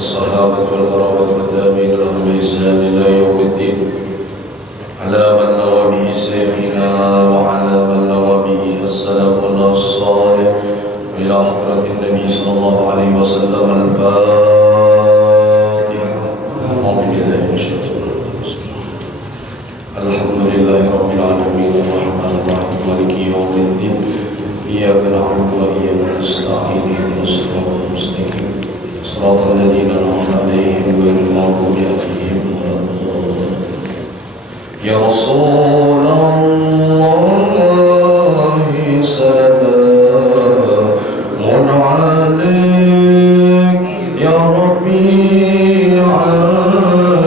والصحابة والقرابة والتابعين لهم بإحسان إلى يوم الدين على من نوى به سيفنا وعلى من نوى به السلام الصالح إلى حضرة النبي صلى الله عليه وسلم الفاتحة. أعوذ بالله من الشيطان الرجيم. الحمد لله رب العالمين الرحمن الرحيم مالك يوم الدين إياك نعبد وإياك نستعين اهدنا الصراط المستقيم صراط الذين أنعمت عليهم غير المغضوب عليهم ولا الضالين. يا رسول الله سلام عليك يا ربيع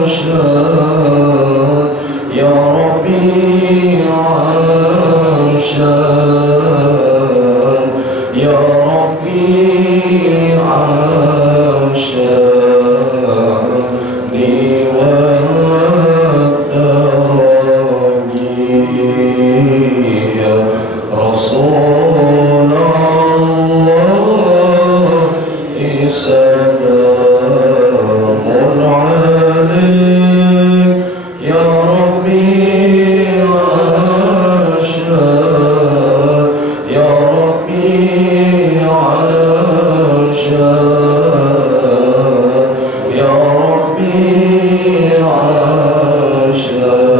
الشام يا ربيع الشام يا ربيع الشام يا رسول الله سلام عليك يا ربيع الشام يا ربيع الشام يا ربيع الشام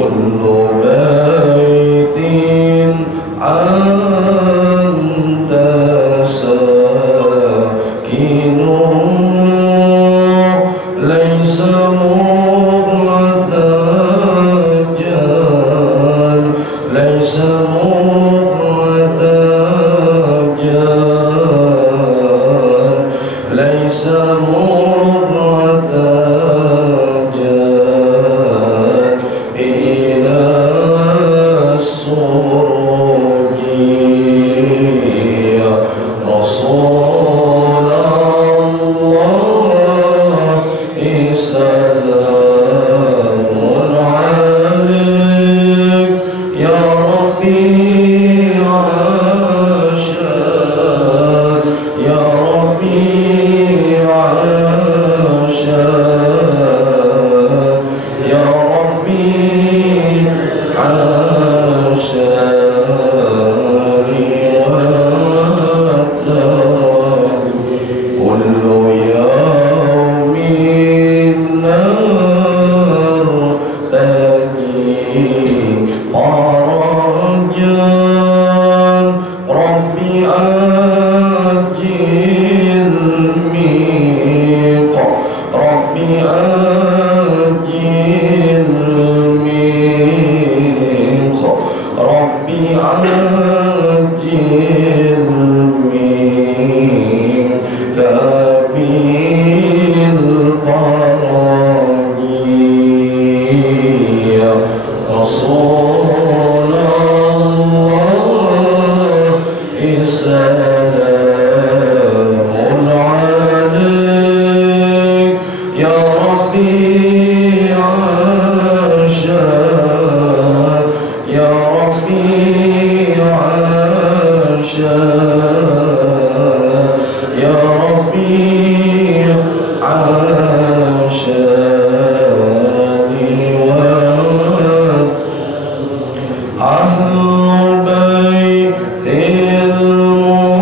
كل بيت أنت ساكنه ليس محتاجا ليس محتاجا ليس محتاجا إلى السرور يا رسول الله سلام عليك يا ربيع الشام يا ربيع الشام يا ربيع الشام كل يوم نرتقي فرجا ربي أجل ميقا ربي أجل ميقا ربي أجل ميقا بالفرج يا رسول الله سلام عليك يا ربيع الشام يا ربيع الشام يا ربيع الشام أهل بيت المصطفى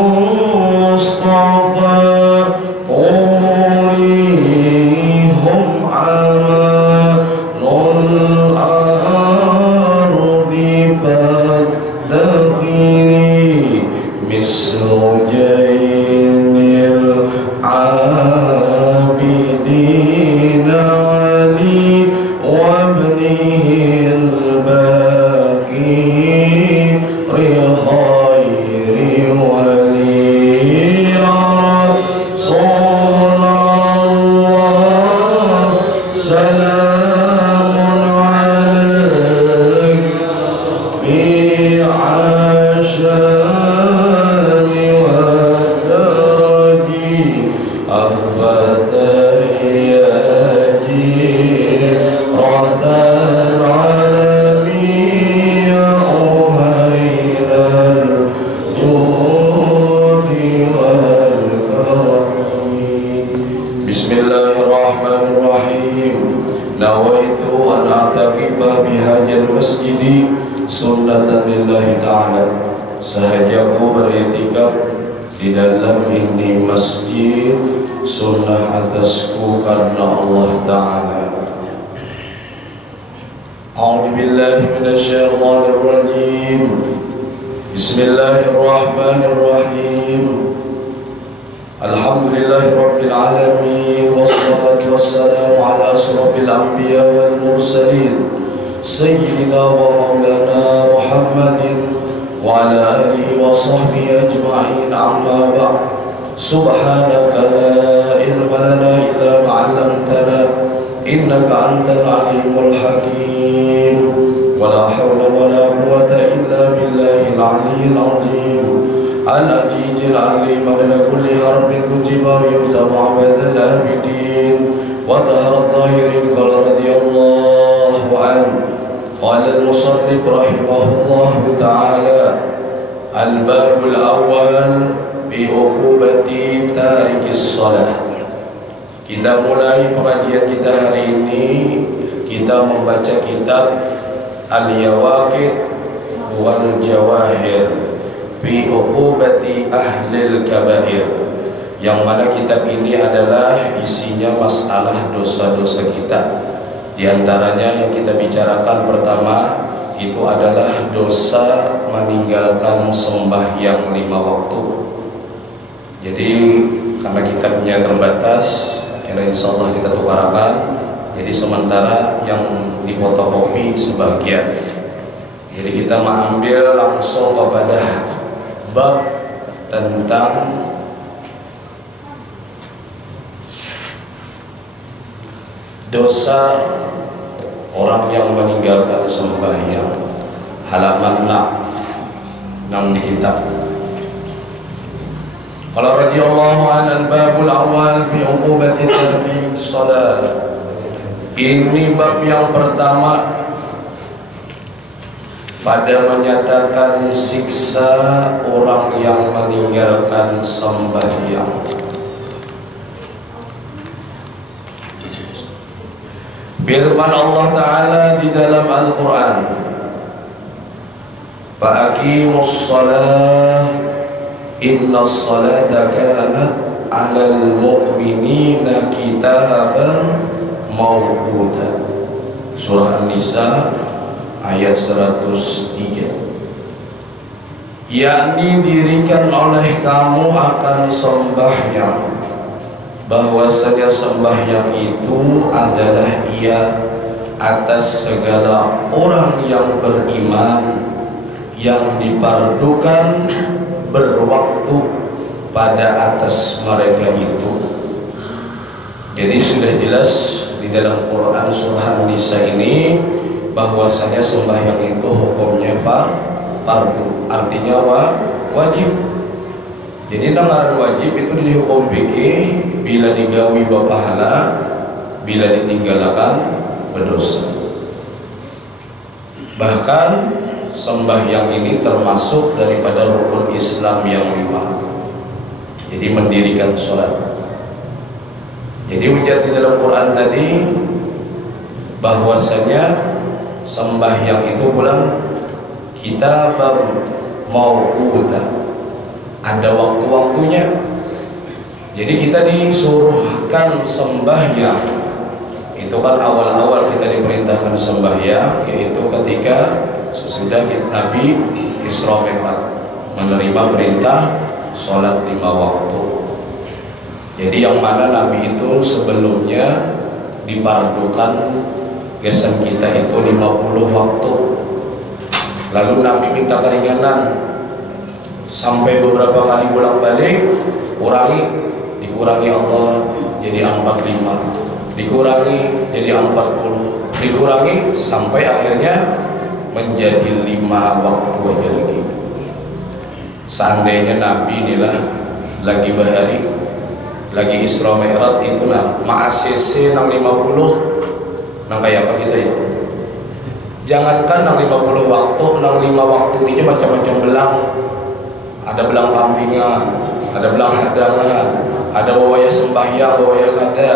أوليهم عمل الأرض فالدخيل مثل جين العابدين علي وابنه الباكي خير ولي رسول الله سلام عليك بعشان والدرج أفتياتي رد العالمين أهيل الجود Bismillahirrahmanirrahim. Nawaitu an a'taqiba bihajal masjidi sunnatan lillahi ta'ala. Sahajaku beriktikaf di dalam ini masjid sunnah atasku karena Allah Ta'ala. A'udzu billahi minasyaitonir rajim. Bismillahirrahmanirrahim. Alhamdulillahi rabbil alamin wassalatu wassalamu ala asrofil anbiya wal mursalin sayyidina wa maulana Muhammadin wa ala alihi wa sahbihi ajma'in, amma ba'd. Subhanaka la ilma lana illa ma 'allamtana innaka antal alimul hakim. Wala hawla wala quwwata illa billahil aliyyil azim. Al-ajijil alim adala kulli harfin kutiba yuktabu abadal abidin wa dhaharat dhahirin qala radiyallahu anhu. Qala al-musannif rahimahullahu ta'ala, al-babul awal bi uqubati tarikis salah. Kita mulai pengajian kita hari ini, kita membaca kitab Al-Yawaqid wal Jawahir fi uqubati ahlil kabair, yang mana kitab ini adalah isinya masalah dosa-dosa kita. Di antaranya yang kita bicarakan pertama itu adalah dosa meninggalkan sembahyang 5 waktu. Jadi karena kitabnya terbatas, insya Allah kita tukarakan. Jadi sementara yang difotokopi sebagian. Jadi kita mengambil langsung kepada bab tentang dosa orang yang meninggalkan sembahyang, halaman 6 di kitab. Qala radhiyallahu anhu, al-babul awal fi uqubati tarki shalah. Ini bab yang pertama pada menyatakan siksa orang yang meninggalkan sembahyang. Firman Allah Ta'ala di dalam Al-Quran, fa'aqimus shalah innas salata kanat 'alal mu'minina kitaban mawquta. Surah An-Nisa ayat 103. Yakni dirikan oleh kamu akan sembahyang, bahwasanya sembahyang itu adalah ia atas segala orang yang beriman, yang dipardukan berwaktu pada atas mereka itu. Jadi sudah jelas di dalam Quran surah An-Nisa ini bahwasanya sembahyang itu hukumnya fardu, artinya wajib. Jadi dengaran wajib itu dihukum fikih bila digawi berpahala, bila ditinggalkan berdosa. Bahkan sembahyang ini termasuk daripada rukun Islam yang 5. Jadi mendirikan sholat. Jadi ujar di dalam Quran tadi bahwasanya sembahyang itu bulan kita mauquta, ada waktu-waktunya. Jadi kita disuruhkan sembahyang itu kan awal-awal kita diperintahkan sembahyang, yaitu ketika sesudah Nabi Isra Mi'raj menerima perintah sholat 5 waktu. Jadi yang mana Nabi itu sebelumnya dipardukan gesan kita itu 50 waktu. Lalu Nabi minta keringanan sampai beberapa kali bolak-balik, dikurangi Allah jadi 45, dikurangi jadi 40, dikurangi sampai akhirnya menjadi 5 waktu aja lagi. Seandainya Nabi inilah lagi bahari, lagi Isra Mi'raj itu ma'asisi 50 kayak apa kita ya. Jangankan 50 waktu, 5 waktu ini macam-macam belang. Ada belang pampingan, ada belang hadangan, ada wawaya sembahyang, wawaya kada.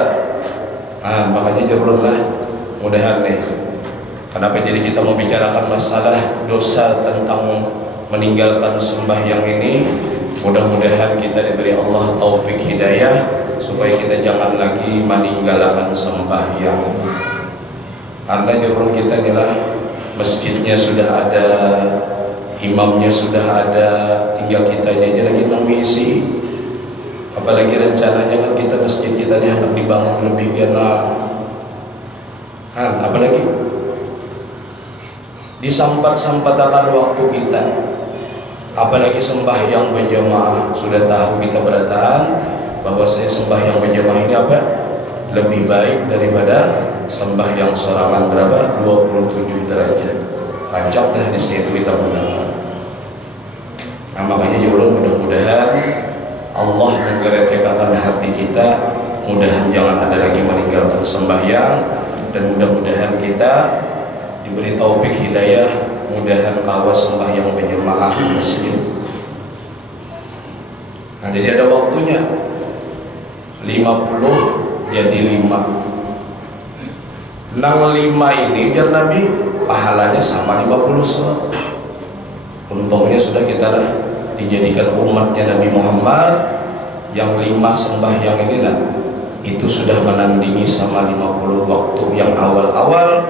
Makanya jarullah mudahan nih. Kenapa jadi kita membicarakan masalah dosa tentang meninggalkan sembahyang ini? Mudah-mudahan kita diberi Allah taufik hidayah supaya kita jangan lagi meninggalkan sembahyang. Karena jarul kita inilah masjidnya sudah ada, imamnya sudah ada, tinggal kitanya aja lagi mengisi. Apalagi rencananya kan kita masjid kita ini hendak dibangun lebih gana. Apalagi disampat-sampatakan waktu kita. Apalagi sembahyang berjamaah, sudah tahu kita beratahan bahwa saya sembahyang berjamaah ini apa? Lebih baik daripada sembahyang sorangan berapa? 27 derajat. Rancak dah di situ kita mendengar. Makanya juga mudah-mudahan Allah menggerakkan hati kita, mudahan jangan ada lagi meninggalkan sembahyang, dan mudah-mudahan kita diberi taufik hidayah, mudahan kawas sembahyang berjamaah di masjid. Jadi ada waktunya 50 jadi 5. Nang 5 ini biar Nabi pahalanya sama 50 salat. Untungnya sudah kita dijadikan umatnya Nabi Muhammad yang 5 sembahyang ini itu sudah menandingi sama 50 waktu yang awal-awal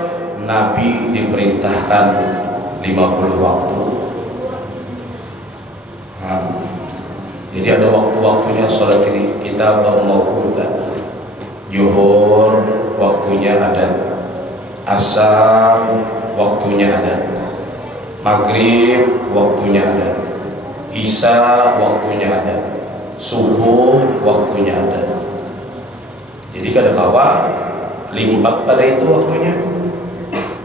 Nabi diperintahkan 50 waktu. Jadi ada waktu-waktunya sholat ini. Kita mau Zuhur waktunya ada, Asar waktunya ada, Maghrib waktunya ada, Isya waktunya ada, Subuh waktunya ada. Jadi kadang-kala limpat pada itu waktunya.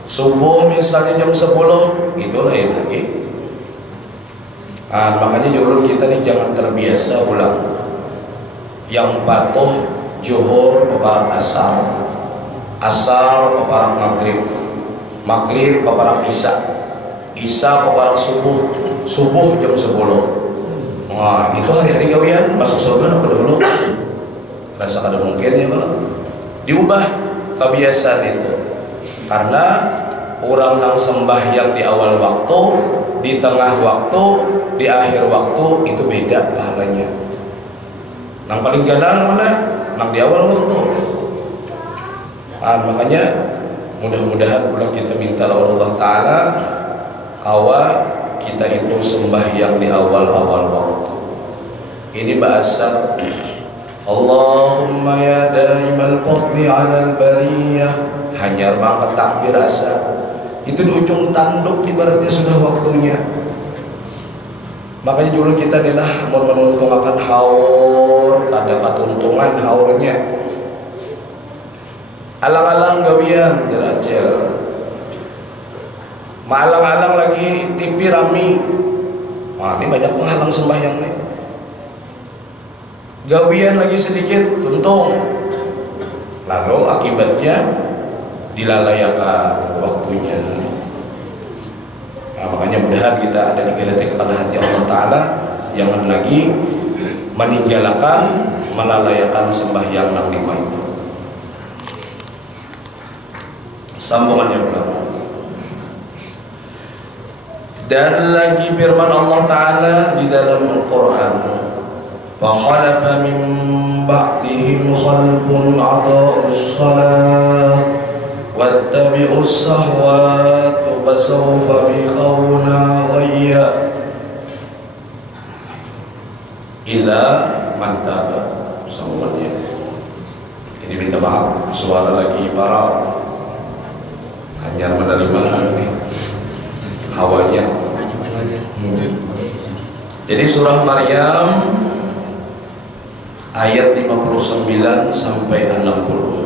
Subuh misalnya jam 10, itu lain lagi. Makanya julur kita nih jangan terbiasa pulang. Yang patuh Zuhur paparak asar, asar paparak maghrib, maghrib paparak isya, isya paparak subuh, subuh jam 10. Wah, itu hari-hari gawian masuk surga apa dulu? Rasa kada mungkin ya malah. Diubah kebiasaan itu. Karena orang yang sembahyang di awal waktu, di tengah waktu, di akhir waktu itu beda pahalanya. Yang paling galang mana? Yang di awal waktu. Makanya mudah-mudahan pulang kita minta Allah Ta'ala kawa kita itu sembahyang di awal-awal waktu. Ini bahasa Allahumma ya daimal fadli 'alal bariyah, hanya mangkat takbir asar. Itu di ujung tanduk ibaratnya sudah waktunya. Makanya dulu kita adalah menuntungan haur, kada katuntungan haurnya. Alang-alang gawian jerajel. Malang-alang lagi TV rami. Wah, ini banyak penghalang sembahyang nih. Gawian lagi sedikit tuntung. Lalu akibatnya dilalayakan waktunya. Makanya mudahan kita ada digeratik kepada hati Allah Ta'ala, jangan lagi meninggalkan, melalayakan sembahyang yang 5 itu. Sambungannya pula. Dan lagi firman Allah Ta'ala di dalam Al-Quran, فَخَلَفَ مِنْ بَعْدِهِمْ خَلْفٌ أَضَاعُوا الصَّلَاةَ وَاتَّبَعُوا الشَّهَوَاتِ فَسَوْفَ يَلْقَوْنَ غَيًّا إِلَّا مَنْ تَابَ. Sambungannya. Ini minta maaf, suara lagi parau. Hanya menerima ini hawanya. Jadi surah Maryam ayat 59 sampai 60.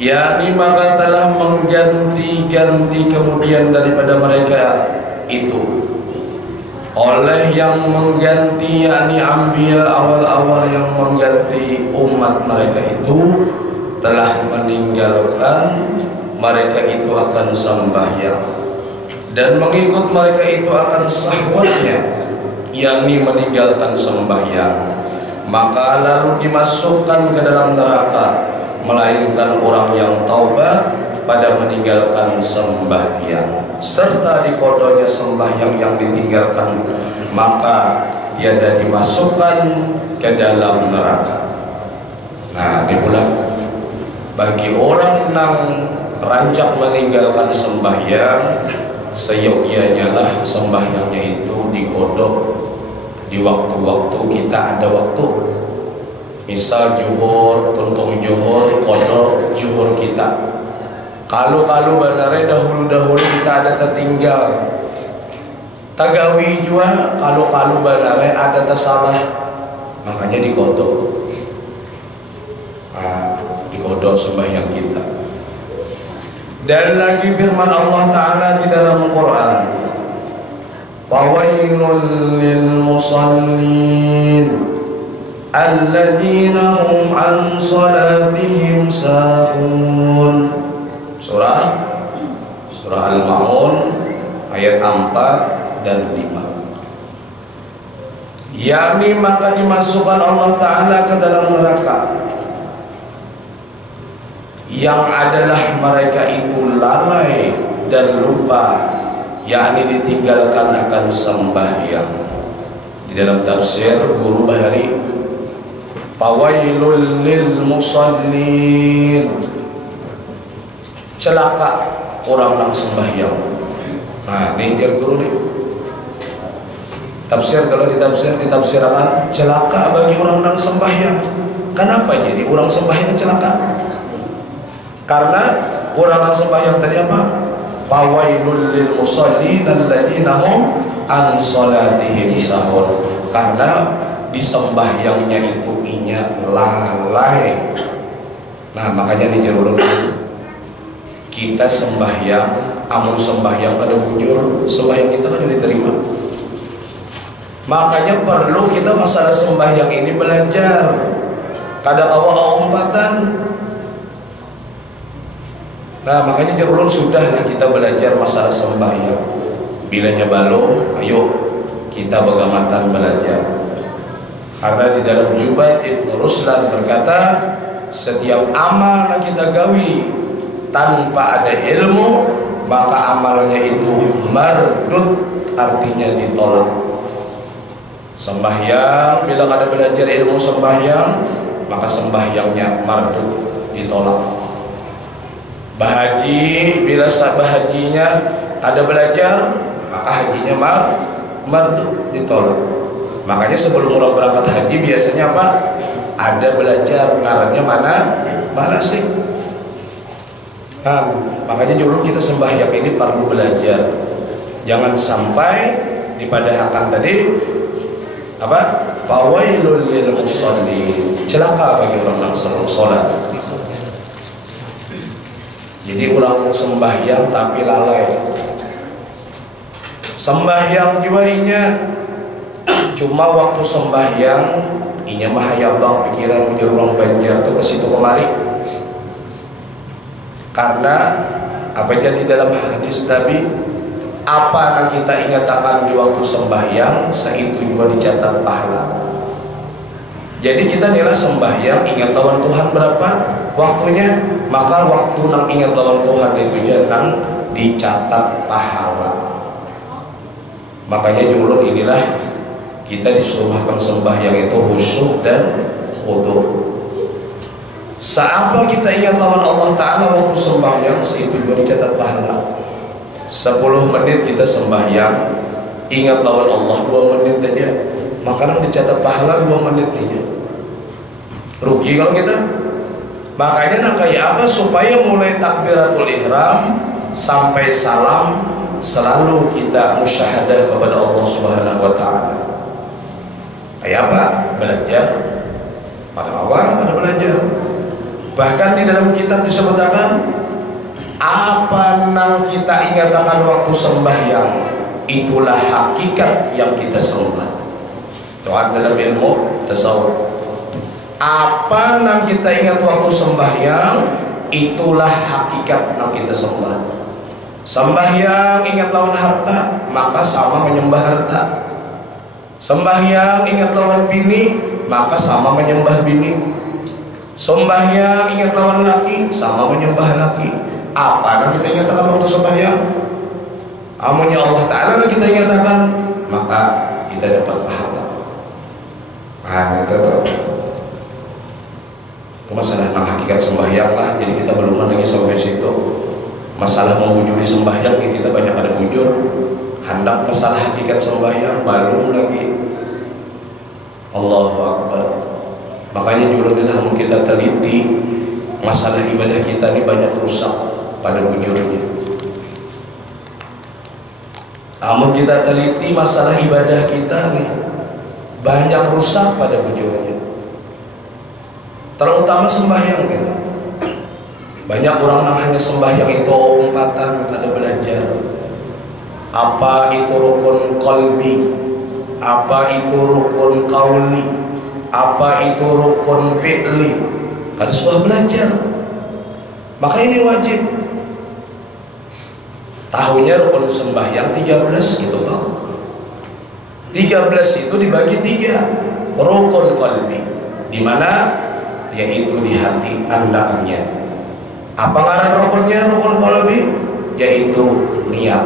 yakni maka telah mengganti-ganti kemudian daripada mereka itu oleh yang mengganti, yakni Anbiya awal-awal yang mengganti umat mereka itu telah meninggalkan mereka itu akan sembahyang dan mengikut mereka itu akan syahwatnya, yakni meninggalkan sembahyang, maka lalu dimasukkan ke dalam neraka, melainkan orang yang taubat pada meninggalkan sembahyang serta dikodoknya sembahyang yang ditinggalkan, maka tiada dimasukkan ke dalam neraka. Nah, ini pula bagi orang yang rancak meninggalkan sembahyang, seyogyanya lah sembahyangnya itu dikodok di waktu-waktu kita ada waktu. Misal juhur, tuntung juhur, kodok juhur kita. Kalau benar dahulu kita ada tertinggal. Tagawi juga kalau benar ada tersalah, makanya dikodok. Dikodok sembahyang kita. Dan lagi firman Allah Ta'ala di dalam Quran, Fawailul lil musallin alladzina hum an salatihim sahun. Surah Al-Ma'un ayat 4 dan 5. Yakni maka dimasukkan Allah Ta'ala ke dalam neraka, yang adalah mereka itu lalai dan lupa, yakni ditinggalkan akan sembahyang. Di dalam tafsir Guru Bahari, Fawailul lil musallin, celaka orang yang sembahyang. Nah, ini guru nih. Tafsir, kalau ditafsirkan celaka bagi orang yang sembahyang. Kenapa jadi orang sembahyang celaka? Karena orang yang sembahyang tadi apa? Fawailul lil musallin alladzina hum an salatihim sahun. Karena di sembahyangnya itu inya lalai. Nah, makanya dijerulun kita sembahyang, amun sembahyang pada bujur, sembahyang kita kan diterima. Makanya perlu kita masalah sembahyang ini belajar. Kada awal umpatan. Nah, makanya jarulun sudahlah kita belajar masalah sembahyang. Bilanya balong, ayo kita begamatan belajar. Karena di dalam Jubair Ibn Ruslan berkata, setiap amal yang kita gawi tanpa ada ilmu, maka amalnya itu mardud, artinya ditolak. Sembahyang, bila ada belajar ilmu sembahyang, maka sembahyangnya mardud, ditolak. Bahaji, bila bahajinya ada belajar, maka hajinya mardud, ditolak. Makanya sebelum orang berangkat haji biasanya apa? Ada belajar, ngarannya mana sih? Nah, makanya dulu kita sembahyang ini perlu belajar. Jangan sampai di padahkan tadi apa? Fawailul lil musallin, celaka bagi orang yang salat. Jadi orang sembahyang tapi lalai. Sembahyang juga inya cuma waktu sembahyang inya mah hayabang pikiran menjadi orang banjar tuh ke situ kemari. Karena apa jadi dalam hadis Nabi, apa yang kita ingatkan di waktu sembahyang, seitu juga dicatat pahala. Jadi kita nilai sembahyang ingat lawan Tuhan berapa waktunya, maka waktu nang ingat lawan Tuhan itu jangan dicatat pahala. Makanya dulu inilah kita disuruh akan sembahyang itu khusyuk dan khudu. Seapa kita ingat lawan Allah Ta'ala waktu sembahyang, itu juga dicatat pahala. 10 menit kita sembahyang, ingat lawan Allah 2 menit aja, maka dicatat pahala 2 menit aja. Rugi kalau kita. Makanya nak kayak apa supaya mulai takbiratul ihram sampai salam selalu kita musyahadah kepada Allah Subhanahu wa Ta'ala. Kayak apa? Belajar. Pada awal pada belajar. Bahkan di dalam kitab disebutkan apa yang kita ingatkan waktu sembahyang, itulah hakikat yang kita sembah. Doa dalam ilmu tasawuf. Apa yang kita ingat waktu sembahyang, itulah hakikat yang kita sembah. Sembahyang ingat lawan harta, maka sama menyembah harta. Sembahyang ingat lawan bini, maka sama menyembah bini. Sembahyang ingat lawan laki, sama menyembah laki. Apa yang kita ingatkan waktu sembahyang? Amunnya Allah Ta'ala yang kita ingatkan, maka kita dapat pahala. Nah, itu tuh. Itu masalah tentang hakikat sembahyang lah. Jadi kita belum lagi sampai situ. Masalah mewujudi sembahyang kita banyak ada bujur. Hendak masalah hakikat sembahyang belum lagi. Allahu Akbar. Makanya jurunilah kita teliti masalah ibadah kita ini banyak rusak pada bujurnya. Amun kita teliti masalah ibadah kita nih banyak rusak pada bujurnya. Terutama sembahyang gitu. Banyak orang yang hanya sembahyang itu umpatan, tak ada belajar. Apa itu rukun qalbi? Apa itu rukun qauli? Apa itu rukun fi'li? Harus sudah belajar. Maka ini wajib. Tahunya rukun sembahyang 13 gitu Pak. 13 itu dibagi 3. Rukun qalbi, di mana yaitu di hati andakannya. Apa ngaran rukunnya rukun qalbi? Yaitu niat.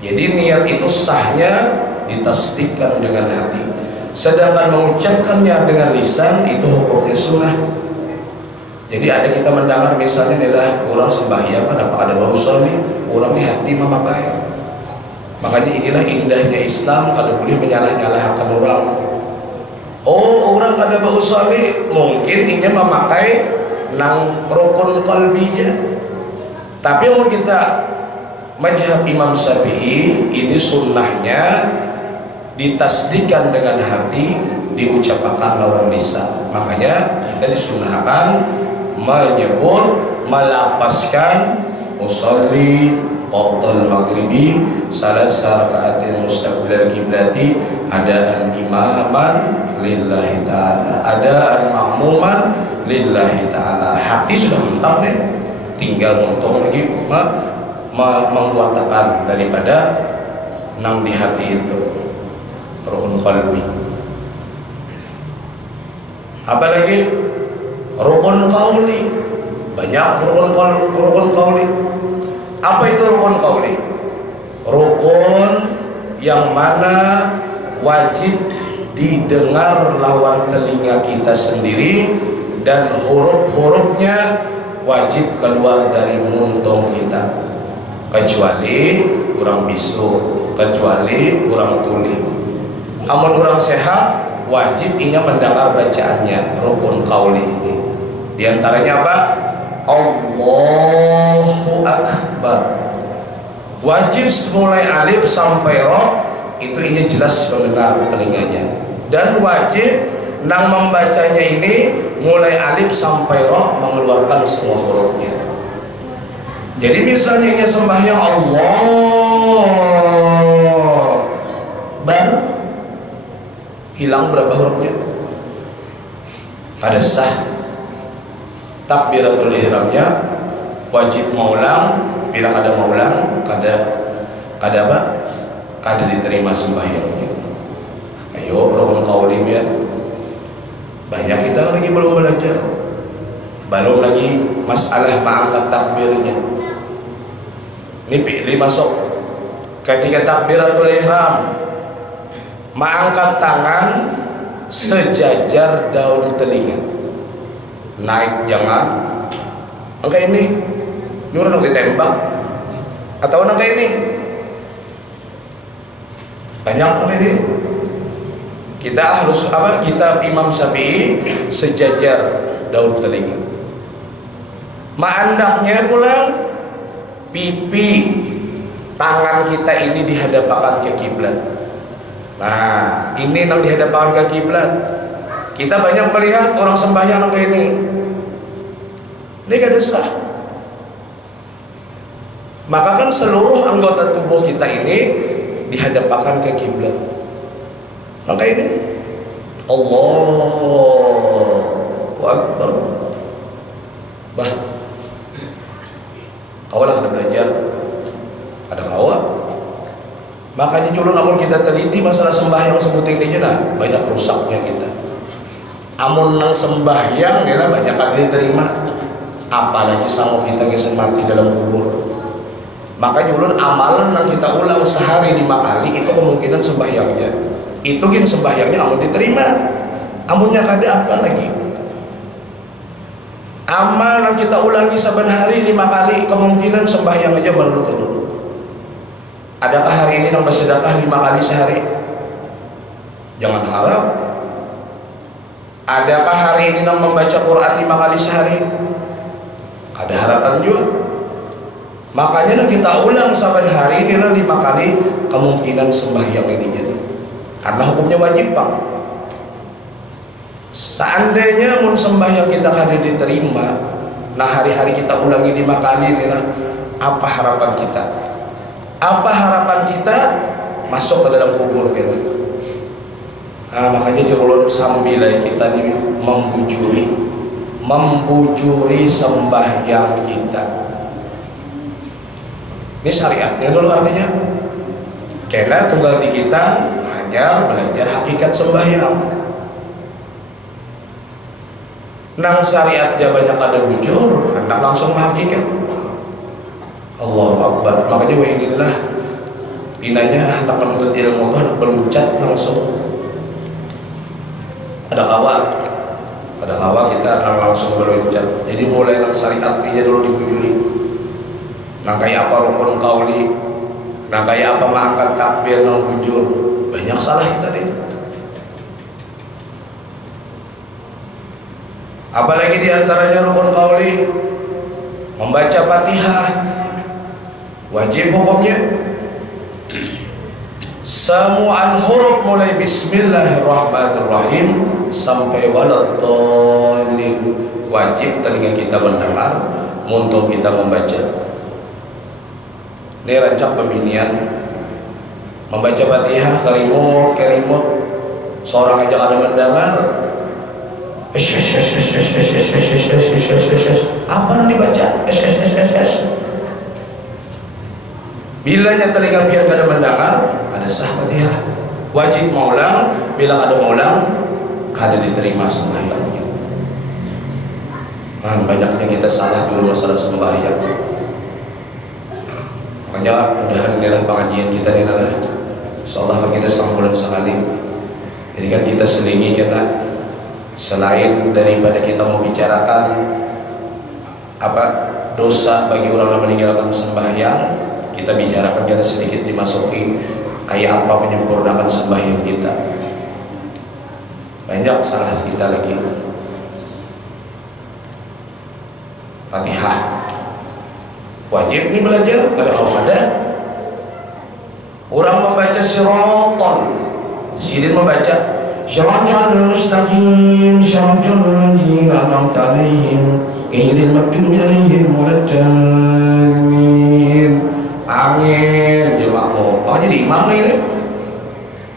Jadi niat itu sahnya ditasdikkan dengan hati. Sedangkan mengucapkannya dengan lisan itu hukumnya sunnah. Jadi ada kita mendengar misalnya adalah orang sembahyang kenapa ada bau sholli, orang di hati memakai. Makanya inilah indahnya Islam, kalau boleh menyalah-nyalahkan orang. Oh, orang ada bau sholli, mungkin ini memakai nang rukun qalbinya. Tapi kalau kita mazhab Imam Syafi'i ini sunnahnya ditasdikan dengan hati, diucapkan lawan lisan. Makanya kita disunahkan menyebut, melapaskan usolli qabla maghribi salasa rakaatin mustaqbilal kiblati adaan imaman lillahi ta'ala, adaan ma'muman lillahi ta'ala. Hati sudah mantap nih, tinggal untung lagi menguatakan daripada nang di hati itu rukun qalbi. Apalagi rukun qauli, banyak rukun qauli. Apa itu rukun qauli? Rukun yang mana wajib didengar lawan telinga kita sendiri dan huruf-hurufnya wajib keluar dari muntung kita, kecuali orang bisu, kecuali orang tuli. Amun orang sehat wajib inya mendengar bacaannya rukun qauli ini. Di antaranya apa? Allahu Akbar. Wajib mulai alif sampai ro itu ini jelas mendengar telinganya. Dan wajib nang membacanya ini mulai alif sampai ro mengeluarkan semua hurufnya. Jadi misalnya ini sembahyang Allah baru hilang berapa hurufnya? Ada sah. Takbiratul ihramnya wajib maulang, bila ada maulang kada apa? Kada diterima sembahyangnya. Ayo rukun qauli ya. Banyak kita lagi belum belajar. Belum lagi masalah mengangkat takbirnya. Ini pilih masuk ketika takbiratul ihram, mengangkat tangan sejajar daun telinga. Naik jangan angka ini nyuruh ditembak atau angka ini banyak ini. Kita harus apa? Kitab Imam Syafi'i sejajar daun telinga. Maandaknya pulang pipi tangan kita ini dihadapkan ke kiblat. Nah, ini yang dihadapkan ke kiblat. Kita banyak melihat orang sembahyang kayak ini. Ini kada sah. Maka kan seluruh anggota tubuh kita ini dihadapkan ke kiblat. Maka ini Allahu Akbar. Bah, kau lah ada belajar, ada kawat. Makanya dulu namun kita teliti masalah sembahyang sebuting ini nah, banyak rusaknya kita. Amun nang sembahyang ya banyak kali diterima. Apalagi sama kita yang mati dalam kubur. Maka dulu amalan yang kita ulang sehari 5 kali itu kemungkinan sembahyangnya. Itu kan sembahyangnya amun diterima. Amunnya kada apa lagi? Amal yang kita ulangi saban hari 5 kali kemungkinan sembahyang aja baru dulu. Adakah hari ini nambah sedekah 5 kali sehari? Jangan harap. Adakah hari ini nambah membaca Quran 5 kali sehari? Ada harapan juga. Makanya kita ulang saban hari ini 5 kali kemungkinan sembahyang ininya. Karena hukumnya wajib Pak. Seandainya mun sembahyang kita kada diterima, nah hari-hari kita ulangi 5 kali ini nah, apa harapan kita? Apa harapan kita masuk ke dalam kubur gitu. Nah, makanya jurulun sambil kita nih membujuri sembahyang kita. Ini syariatnya dulu artinya. Karena tunggal di kita hanya belajar hakikat sembahyang. Nang syariatnya banyak ada bujur, hendak langsung hakikat. Allahu Akbar. Makanya inilah pinanya hendak menuntut ilmu itu hendak meluncat langsung. Ada kawa kita langsung meluncat. Jadi mulai nang syariatnya dulu dibujuri. Nang kayak apa rukun qauli, nang kayak apa mengangkat takbir nang bujur. Banyak salah kita nih. Apalagi diantaranya rukun qauli membaca Fatihah wajib hukumnya. Semua huruf mulai Bismillahirrahmanirrahim sampai waladhdallin wajib telinga kita mendengar untuk kita membaca. Ini rancak pembinian membaca Fatihah kerimut seorang aja ada mendengar. Apa yang dibaca? Bilanya telinga biar kada mendengar, ada sah Fatihah. Wajib maulang, bila ada maulang, kada diterima sembahyangnya. Nah, banyaknya kita salah dulu masalah sembahyang. Makanya mudah-mudahan inilah pengajian kita ini adalah seolah kita setengah bulan sekali. Jadi kan kita selingi karena selain daripada kita membicarakan apa dosa bagi orang yang meninggalkan sembahyang, kita bicarakan kita sedikit dimasuki kayak apa menyempurnakan sembahyang kita. Banyak salah kita lagi. Fatihah wajib nih belajar, ada orang membaca siraton, sidin membaca syaratul mustaqim syaratul ladzina an'amta 'alaihim ghairil maghdubi 'alaihim waladdallin. Amin jemaahmu. Oh jadi imam ini.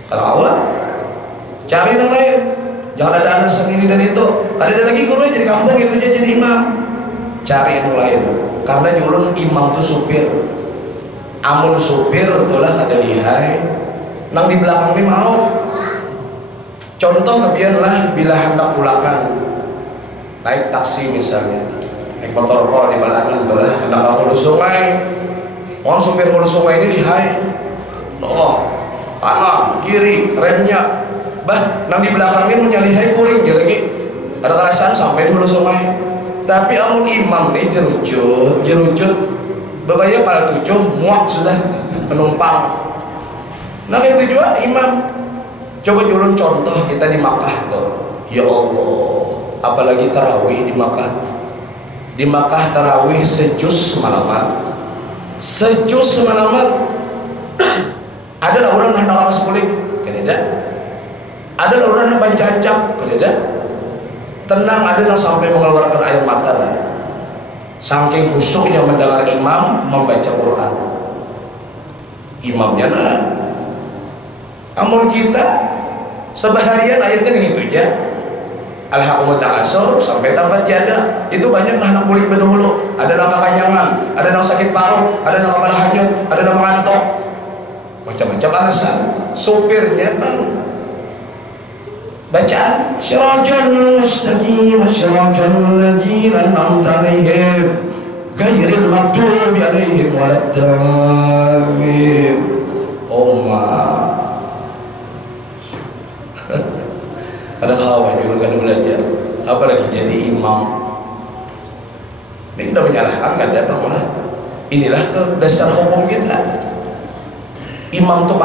Kalau awal cari yang lain. Jangan ada anak sendiri dan itu. Ada lagi guru jadi kampung itu jadi imam. Cari yang lain. Karena nyulun imam itu supir. Amun supir itulah kada lihai. Nang di belakang ini mau. Contoh kebiasalah bila hendak pulakan naik taksi misalnya, naik motor kol di balanan itulah hendak ke hulu sungai. Orang supir hulu sungai ini lihai. Oh, kanan, kiri, remnya. Bah, nang di belakang ini punya lihai kuring dia lagi. Ada kerasaan sampai di hulu sungai. Tapi amun imam nih jerucut, berbahaya pal 7 muak sudah penumpang. Nah itu juga imam. Coba julun contoh kita di Makkah tuh. Ya Allah, apalagi tarawih di Makkah. Di Makkah tarawih sejus semalaman. Sejus semalaman. Ada orang yang hendak lawas kulit, kededa. Ada orang yang baca ancap, kededa. Tenang, ada yang sampai mengeluarkan air mata. Saking khusyuknya mendengar imam membaca Quran. Imamnya nah. Amun kita sebaharian ayatnya gitu aja. Al-Haqqumut Takasur sampai tabat jada. Itu banyak anak kulit berdahulu. Ada yang kekanyangan, ada yang sakit paru, ada yang kepala hanyut, ada yang mengantuk. macam-macam alasan. Sopirnya bang, bacaan Sirajan mustaqim sirajan ladzina an'amta 'alaihim ghairil maghdubi 'alaihim waladdallin. Kada kawan dulu, kada belajar, apalagi jadi imam. Ini kita menyalahkan, kada bang. Inilah dasar hukum kita. Imam itu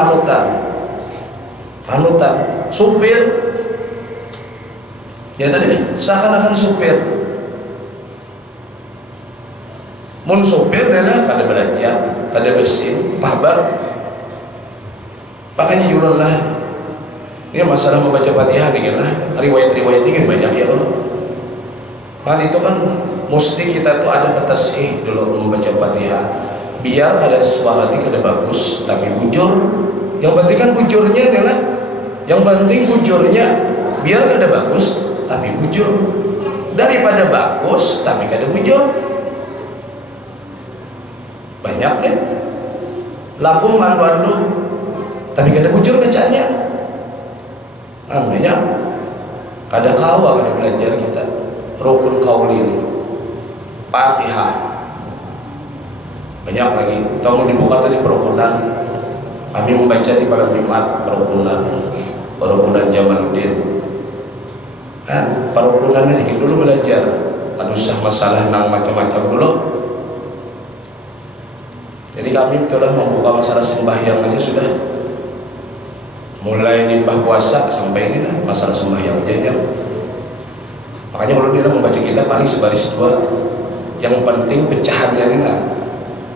panutan, supir. Ya tadi seakan-akan supir. Mun supir adalah kada belajar, kada besin, pabar. Makanya jualan lah. Ini masalah membaca Fatihah nih kan, riwayat-riwayat ini banyak ya kalau. Kan itu kan mesti kita tuh ada batas dulu membaca Fatihah. Biar ada suara ini kada bagus, tapi bujur. Yang penting kan bujurnya adalah, yang penting bujurnya biar kada bagus, tapi bujur. Daripada bagus tapi kada bujur. Banyak deh. Lampung mandu-andu, tapi kada bujur bacaannya. Banyak. Kada kawa kada belajar kita rukun qauli ini. Fatihah. Banyak lagi. Tahun dibuka tadi perukunan. Kami membaca di malam Jumat perukunan Jamaluddin. Kan perukunannya dikit dulu belajar. Adusah masalah nang macam-macam dulu. Jadi kami telah membuka masalah sembahyang aja sudah. Mulai nimbah puasa sampai ini lah masalah sembahyang aja ya. Makanya kalau dia membaca kita paling sebaris dua. Yang penting pecahannya ini lah.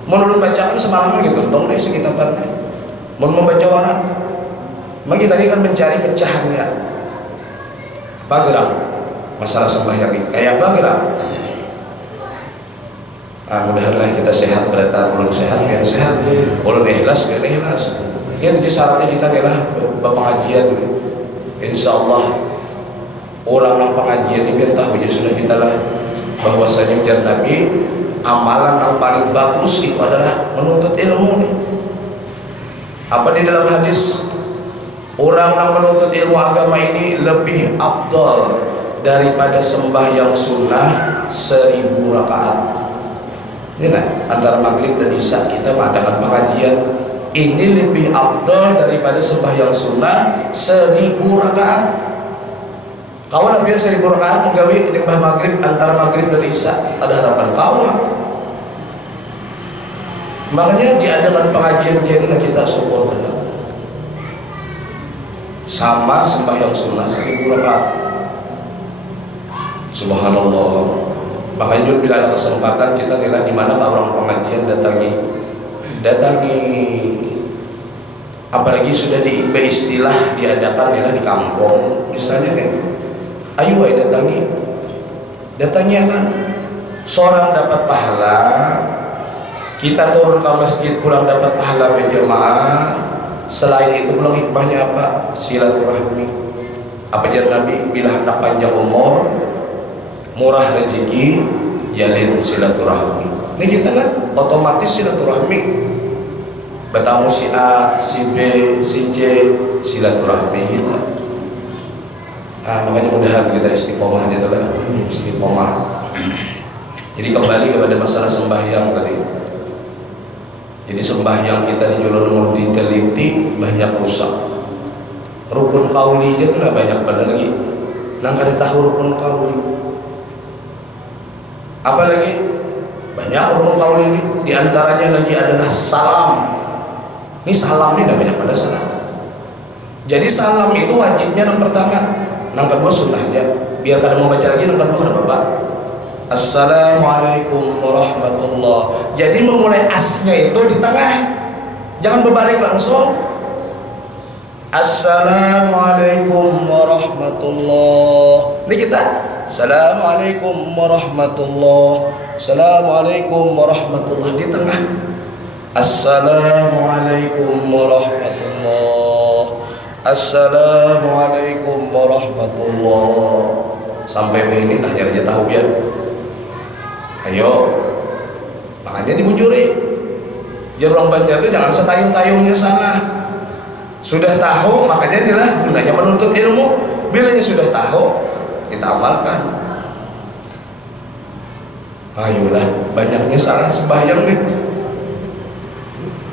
Menurut bacaan semalaman gitu, dong nih sekitar parnya. Mau membaca warak, maka kita ini kan mencari pecahannya. Apa gerak? Masalah sembahyang ini kayak apa gerak? Mudah-mudahan kita sehat, berarti ulun sehat, biar sehat. Ulun ikhlas, biar ikhlas. Ya jadi syaratnya kita adalah berpengajian. Insya Allah orang yang pengajian ini biar tahu aja sudah kita lah bahwasanya ujar Nabi, amalan yang paling bagus itu adalah menuntut ilmu nih. Apa di dalam hadis, orang yang menuntut ilmu agama ini lebih afdal daripada sembahyang sunnah 1000 rakaat. Ini nah, antara maghrib dan isya kita mengadakan pengajian. Ini lebih afdal daripada sembahyang sunnah 1000 rakaat. Kawan Nabi 1000 rakaat menggawi nimbah maghrib, antara maghrib dan isya, ada harapan kawan. Makanya diadakan pengajian jadi kita syukur benar. Sama sembahyang sunnah 1000 rakaat. Subhanallah. Makanya juga bila ada kesempatan kita nilai di mana orang pengajian datangi. Apalagi sudah beristilah diadakan nilai di kampung, misalnya nih, ayo datangi kan. Seorang dapat pahala. Kita turun ke masjid pulang dapat pahala berjamaah. Selain itu pulang hikmahnya apa? Silaturahmi. Apa jar Nabi? Bila hendak panjang umur, murah rezeki, jalin silaturahmi. Ini kita kan otomatis silaturahmi. Bertamu si A, si B, si C, silaturahmi kita. Makanya mudahan kita istiqomah aja lah, istiqomah. Jadi kembali kepada masalah sembahyang tadi. Jadi sembahyang kita di Jolonmur diteliti banyak rusak. Rukun qauli aja tuh lah banyak pada lagi. Nang kada tahu rukun qauli. Apalagi banyak rukun qauli ini. Di antaranya lagi adalah salam. Ini salam ini banyak pada salam. Jadi salam itu wajibnya yang pertama, yang kedua sunnahnya. Biar kada mau baca lagi yang kedua kada apa-apa. Assalamualaikum warahmatullah. Jadi memulai asnya itu di tengah, jangan berbalik langsung. Assalamualaikum warahmatullah. Ini kita Assalamualaikum warahmatullah. Assalamualaikum warahmatullah di tengah. Assalamualaikum warahmatullah. Assalamualaikum warahmatullah. Sampai ini nah aja tahu ya. Ayo, makanya dibujuri. Jadi orang Banjar itu jangan setayung-tayungnya sana. Sudah tahu, makanya inilah gunanya menuntut ilmu. Bilanya sudah tahu, kita amalkan. Ayolah, banyaknya salah sembahyang nih.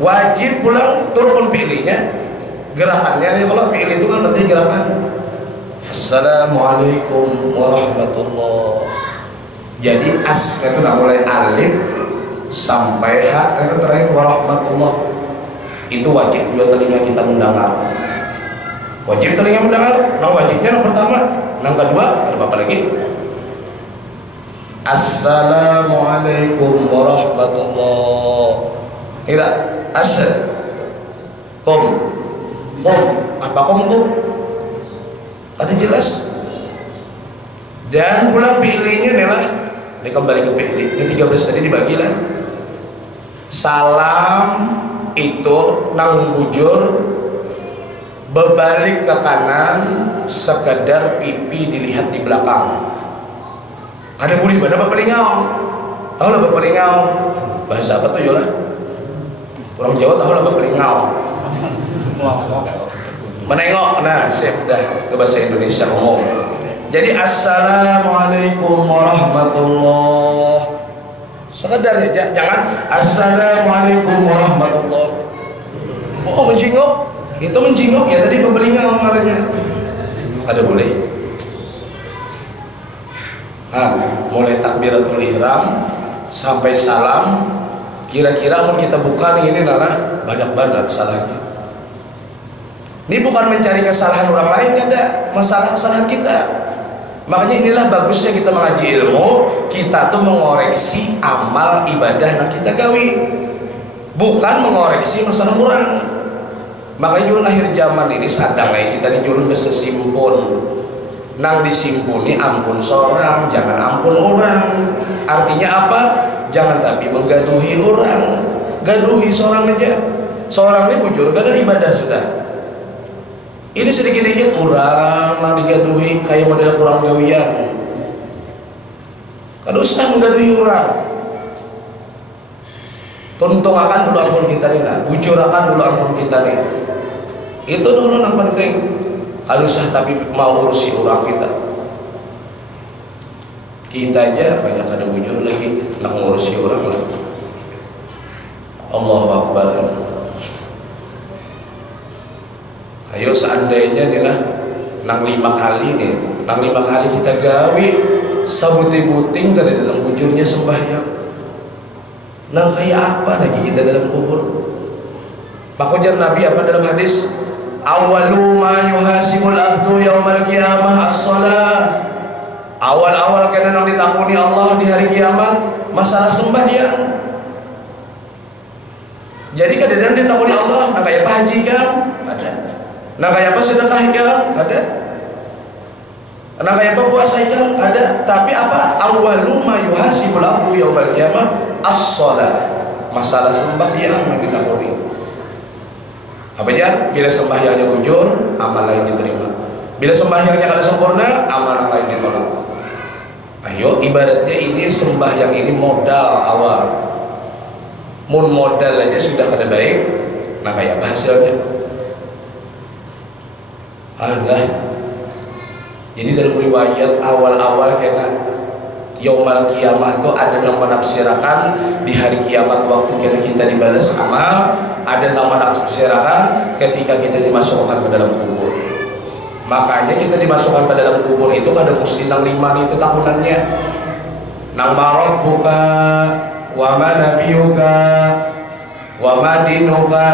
Wajib pulang turun fi'linya. Gerakannya ya, kalau fi'il itu kan nanti gerakan. Assalamualaikum warahmatullah. Jadi as itu nak mulai alif sampai ha yang terakhir warahmatullah. Itu wajib juga telinga kita mendengar. Wajib telinga mendengar. Nah wajibnya yang pertama. Yang kedua ada apa lagi? Assalamualaikum warahmatullah. Tidak kum apa kum? Ada jelas. Dan pulang fi'linya nih lah. Ini kembali ke fi'li. Ini 13 tadi dibagilah. Salam itu nang bujur berbalik ke kanan sekedar pipi dilihat di belakang. Ada boleh mana bapak lingau? Tahu lah bapak lingau. Bahasa apa tuh yolah? Orang Jawa tahu lah bapak lingau. Menengok, nah siap dah. Itu bahasa Indonesia umum. Jadi assalamualaikum warahmatullah. Sekedar ya, jangan assalamualaikum warahmatullah. Oh menjingok, itu menjingok ya tadi bapak lingau ngarannya. Ada boleh. Mulai takbiratul ihram sampai salam, kira-kira mau kita buka nih, ini nana banyak banget salahnya. Ini bukan mencari kesalahan orang lain, ada masalah kesalahan kita. Makanya inilah bagusnya kita mengaji ilmu, kita tuh mengoreksi amal ibadah yang kita gawi, bukan mengoreksi masalah orang. Makanya jurun akhir zaman ini sadang kita nih jurun besesimpun. Nang disimpuni ampun seorang, jangan ampun orang. Artinya apa? Jangan tapi menggaduhi orang. Gaduhi seorang aja. Seorang ini bujur karena ibadah sudah. Ini sedikit-sedikit orang nang digaduhi kayak model kurang gawian. Kalau usah menggaduhi orang. Tuntung akan dulu ampun kita nih, bujur akan dulu ampun kita nih. Itu dulu yang penting. Haruslah tapi mau urusi orang kita aja banyak ada bujur lagi nak ngurusi orang lah. Allahu Akbar. Ayo seandainya nih lah nang 5 kali nih, nang 5 kali kita gawi sabuti-buting kan dalam bujurnya sembahyang. Nang kayak apa lagi kita dalam kubur? Maka ujar Nabi apa dalam hadis? Awalu ma yuhasibul abdu yaumal qiyamah as-salah. Awal-awal kena nang ditakuni Allah di hari kiamat masalah sembahyang. Jadi kadang-kadang ditakuni Allah, nang kayak apa haji kan? Ada. Nang kayak apa sedekah kan? Ada. Nang kayak apa puasa kan? Ada. Tapi apa? Awalu ma yuhasibul abdu yaumal qiyamah as-salah. Masalah sembahyang yang ditakuni. Apa ya? Bila sembahyangnya bujur, amal lain diterima. Bila sembahyangnya kada sempurna, amal lain ditolak. Ayo, ibaratnya ini sembahyang ini modal awal. Mun modal aja sudah kada baik, nah kayak apa hasilnya? Alah. Jadi dalam riwayat awal-awal kena Yaumal kiamah itu ada yang menafsirkan di hari kiamat waktu kita dibalas amal, ada yang menafsirkan ketika kita dimasukkan ke dalam kubur. Makanya kita dimasukkan ke dalam kubur itu kada mesti nang 5 itu tahunannya. Nang marabbuka wa ma nabiyuka wa ma dinuka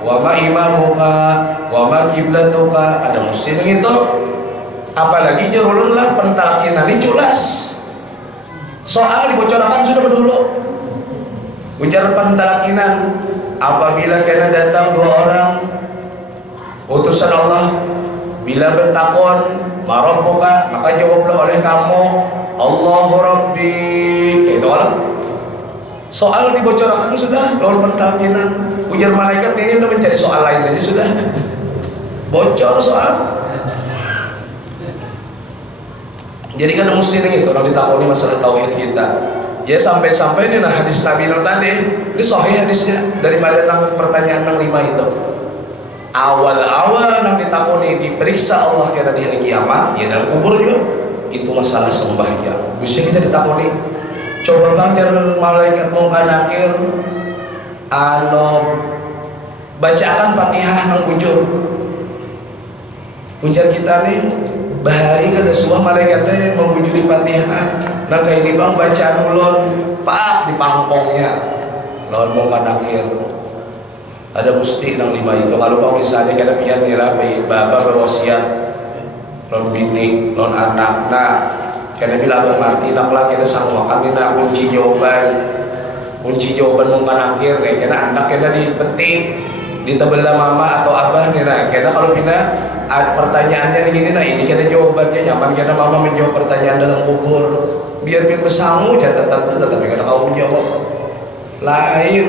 wa ma imamuka wa ma kiblatuka, ada mesti nang itu. Apalagi jurulun lah pentakinan ini jelas. Soal dibocorkan sudah dulu. Ujar pentalakinan, apabila kena datang 2 orang utusan Allah, bila bertakon marabbuka, maka jawablah oleh kamu Allahu Rabbi. Itu Allah. Soal dibocorkan sudah lalu pentalakinan. Ujar malaikat ini udah mencari soal lain aja sudah. Bocor soal. Jadi kan muslimin itu kalau ditakoni masalah tauhid kita, ya sampai-sampai ini nah hadis Nabi tadi, ini sahih hadisnya daripada pertanyaan 5 itu. awal-awal yang ditakoni diperiksa Allah kena di hari kiamat ya dalam kubur juga itu masalah sembahyang. Bisa kita ditakoni coba banget malaikat mau nakir bacakan Fatihah nang bujur ujar kita nih bahari kada sebuah malaikatnya membujuri Fatihah nang kayak ini bang bacaan ulun pak di pangkongnya lawan mau nakir ada mesti nang lima itu. Kalau bang misalnya kada pian nira bapak berwasiat lawan bini lawan anak nah kena bila abang mati nak lah kena sanggup kami nak kunci jawaban mau nakir nih kena anak kena dipetik ditebelah mama atau abah nih nah kena kalau bina pertanyaannya begini nah ini kena jawabannya nyaman kena mama menjawab pertanyaan dalam kubur biar bersanggup catatan itu tapi kena kau menjawab lain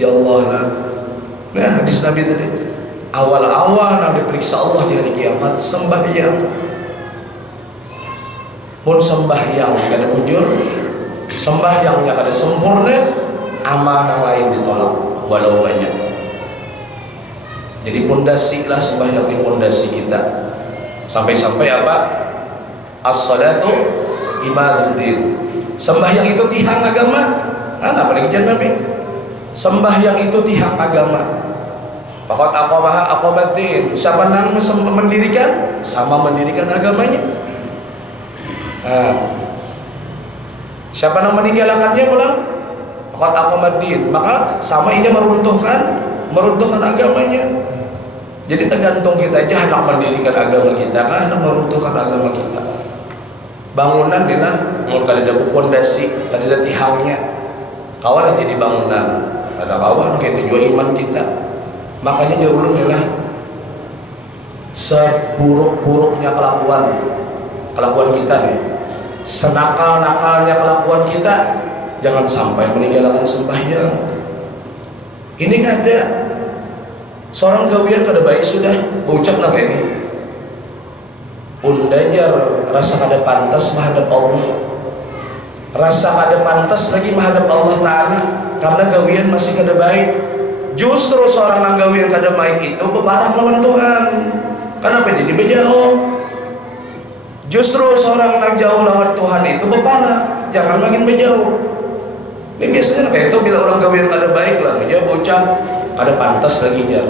ya Allah nah hadis Nabi tadi awal-awal yang diperiksa Allah di hari kiamat sembahyang pun sembahyang kada bujur sembahyangnya kada sempurna amal yang lain ditolak walau banyak. Jadi pondasi lah sembahyang di pondasi kita sampai-sampai apa as-salatu imaduddin sembahyang itu tihang agama apalagi jangan Nabi sembahyang itu tihang agama. Pokok aqamatin siapa nang mendirikan sama mendirikan agamanya. Siapa nang meninggalkannya pulang pokok aqamatin maka sama ini meruntuhkan agamanya. Jadi tergantung kita aja hendak mendirikan agama kita kah hendak meruntuhkan agama kita. Bangunan dia mau kada ada pondasi kada ada tihangnya kawan jadi bangunan ada kawan kayak tujuan iman kita. Makanya jauh inilah seburuk-buruknya kelakuan kita nih, senakal-nakalnya kelakuan kita, jangan sampai meninggalkan sembahyang. Ini nggak ada seorang gawian kada baik sudah bocap nak ini undanya rasa kada pantas menghadap Allah, rasa kada pantas lagi menghadap Allah Ta'ala karena gawian masih kada baik. Justru seorang nanggawi yang kada baik itu beparah lawan Tuhan. Kenapa jadi bejauh? Justru seorang nang jauh lawan Tuhan itu beparah, jangan makin bejauh. Ini biasanya kayak itu bila orang gawi yang kada baik lah, dia bocah kada pantas lagi jar.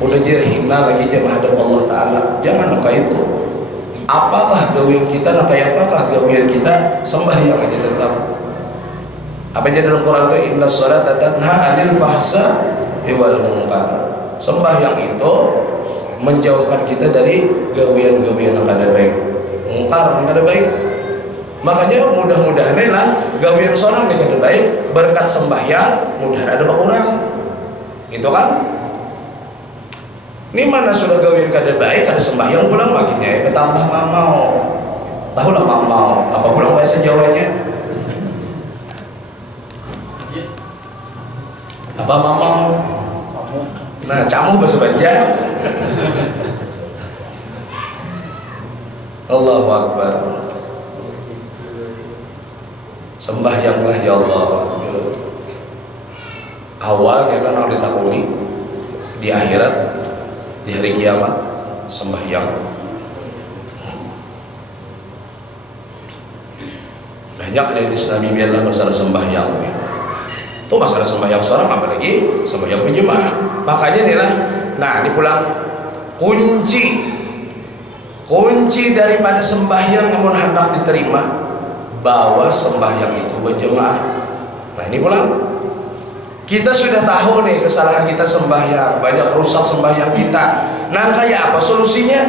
Udah dia hina lagi dia menghadap Allah Ta'ala. Jangan kayak itu. Apakah gawian kita, kayak apakah gawian kita sembahyang aja tetap. Apa aja dalam Quran itu inna sholata tanha anil fahsa wal munkar. Sembahyang itu menjauhkan kita dari gawian-gawian yang kada baik, mungkar yang kada baik. Makanya mudah-mudahan lah gawian seorang yang kada baik berkat sembahyang mudah ada berkurang. Itu kan? Ini mana sudah gawian kada baik kada sembahyang pulang makinnya bertambah mamau. Tahu lah mamau apa pulang bahasa Jawanya? Apa mamau? Nah, camu bahasa Banjar. Allahu Akbar. Sembahyanglah ya Allah. Awal kita nak ditakuni di akhirat di hari kiamat sembahyang. Banyak hadis Nabi biarlah masalah sembahyang. Itu masalah sembahyang seorang apalagi sembahyang berjemaah. Makanya nih lah, nah ini pulang kunci daripada sembahyang namun hendak diterima bahwa sembahyang itu berjemaah. Nah ini pulang kita sudah tahu nih kesalahan kita sembahyang banyak rusak sembahyang kita. Nah kayak apa solusinya?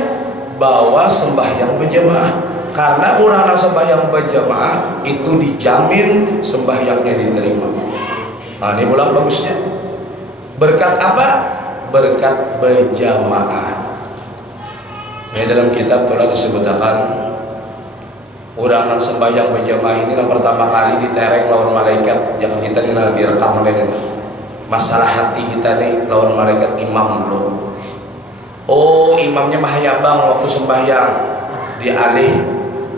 Bahwa sembahyang berjemaah. Karena orang yang sembahyang berjemaah itu dijamin sembahyangnya diterima. Nah ini pulang bagusnya berkat apa? Berkat berjamaah. Ini dalam kitab telah disebutkan orang yang sembahyang berjamaah ini yang pertama kali ditereng lawan malaikat. Jangan kita ini direkam ini masalah hati kita nih lawan malaikat imam dulu. Oh imamnya mahayabang waktu sembahyang dialih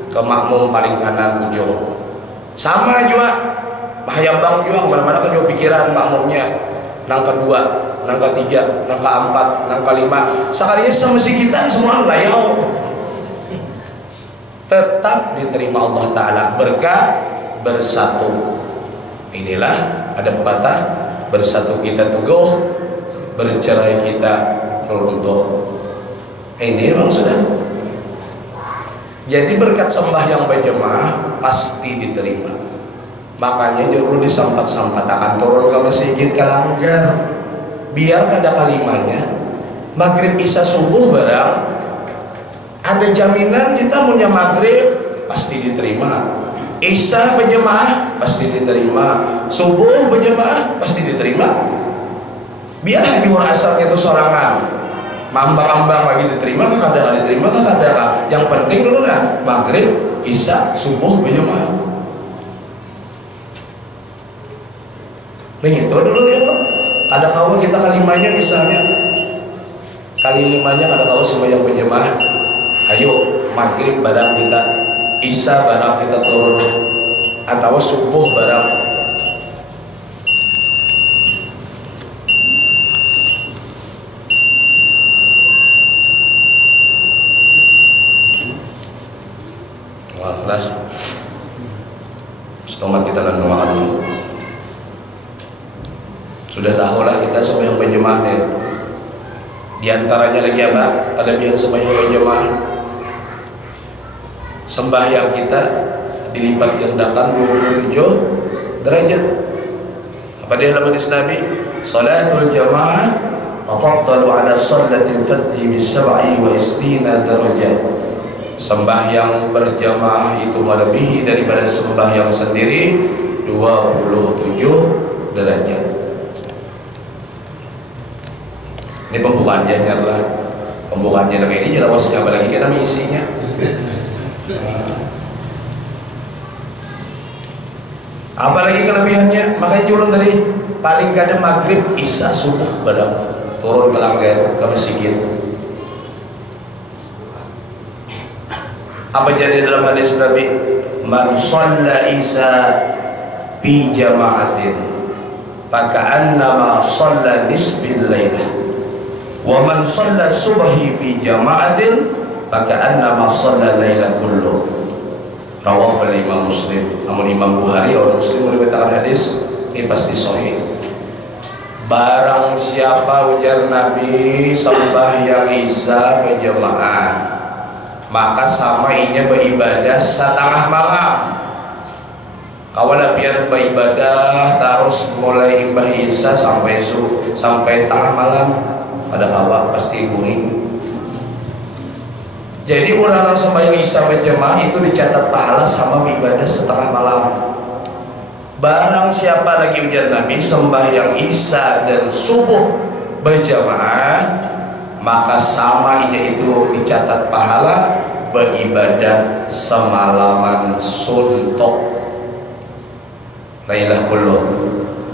ke makmum paling kanan ujung. Sama juga Mahayambang juga kemana-mana kan juga pikiran makmumnya. Nang kedua, nang ketiga, nang keempat, nang kelima. Sekalinya semesti kita semua layau. Tetap diterima Allah Ta'ala berkah bersatu. Inilah ada pepatah, bersatu kita teguh, bercerai kita runtuh. Ini memang sudah. Jadi berkat sembahyang berjemaah pasti diterima. Makanya juru disampat-sampat akan turun ke masjid ke langgar. Biar ada kalimanya maghrib isya subuh barang ada jaminan kita punya maghrib pasti diterima, isya berjemaah pasti diterima, subuh berjemaah pasti diterima. Biar hajur asarnya itu sorangan, mambang-mambang lagi diterima kan ada, nggak diterima kan ada. Yang penting dulu nah maghrib isya subuh berjemaah. Begitu dulu ya Pak. Ada kawan kita kalimanya misalnya kali limanya ada kawan sembahyang berjemaah. Ayo maghrib barang kita, isya barang kita turun, atau subuh barang. Wah kelas, selamat kita dan doakan dulu. Sudah tahulah kita sembahyang berjemaah nih. Di antaranya lagi apa? Kelebihan sembahyang berjemaah. Sembahyang kita dilipat gandakan 27 derajat. Apa dia dalam hadis Nabi? Salatul jamaah afdalu ala salatil fardhi bi 27 derajat. Sembahyang berjamaah itu melebihi daripada sembahyang sendiri 27 derajat. Ini pembukaannya nyala. Pembukaannya lagi ini jelas apa lagi kita isinya. Apalagi kelebihannya, makanya turun tadi paling kadang maghrib, isya, subuh barang turun ke langgar ke masjid. Apa jadi dalam hadis Nabi? Man shalla isya fi jama'atin faka'annama shalla nisbil lailah wa man shalla subhi fi jama'atin faka'annama shalla lailah kullu. Rawahu Imam Muslim. Namun Imam Bukhari atau Muslim meriwayatkan hadis ini pasti sahih. Barang siapa ujar Nabi sembahyang isya berjamaah maka sama inya beribadah setengah malam. Kawalah biar beribadah terus mulai imbah isya sampai setengah malam pada kawak pasti kuring. Jadi orang sembahyang isya berjamaah itu dicatat pahala sama ibadah setengah malam. Barang siapa lagi ujar Nabi sembahyang isya dan subuh berjamaah maka sama ini itu dicatat pahala beribadah semalaman suntuk. Lailah kullu.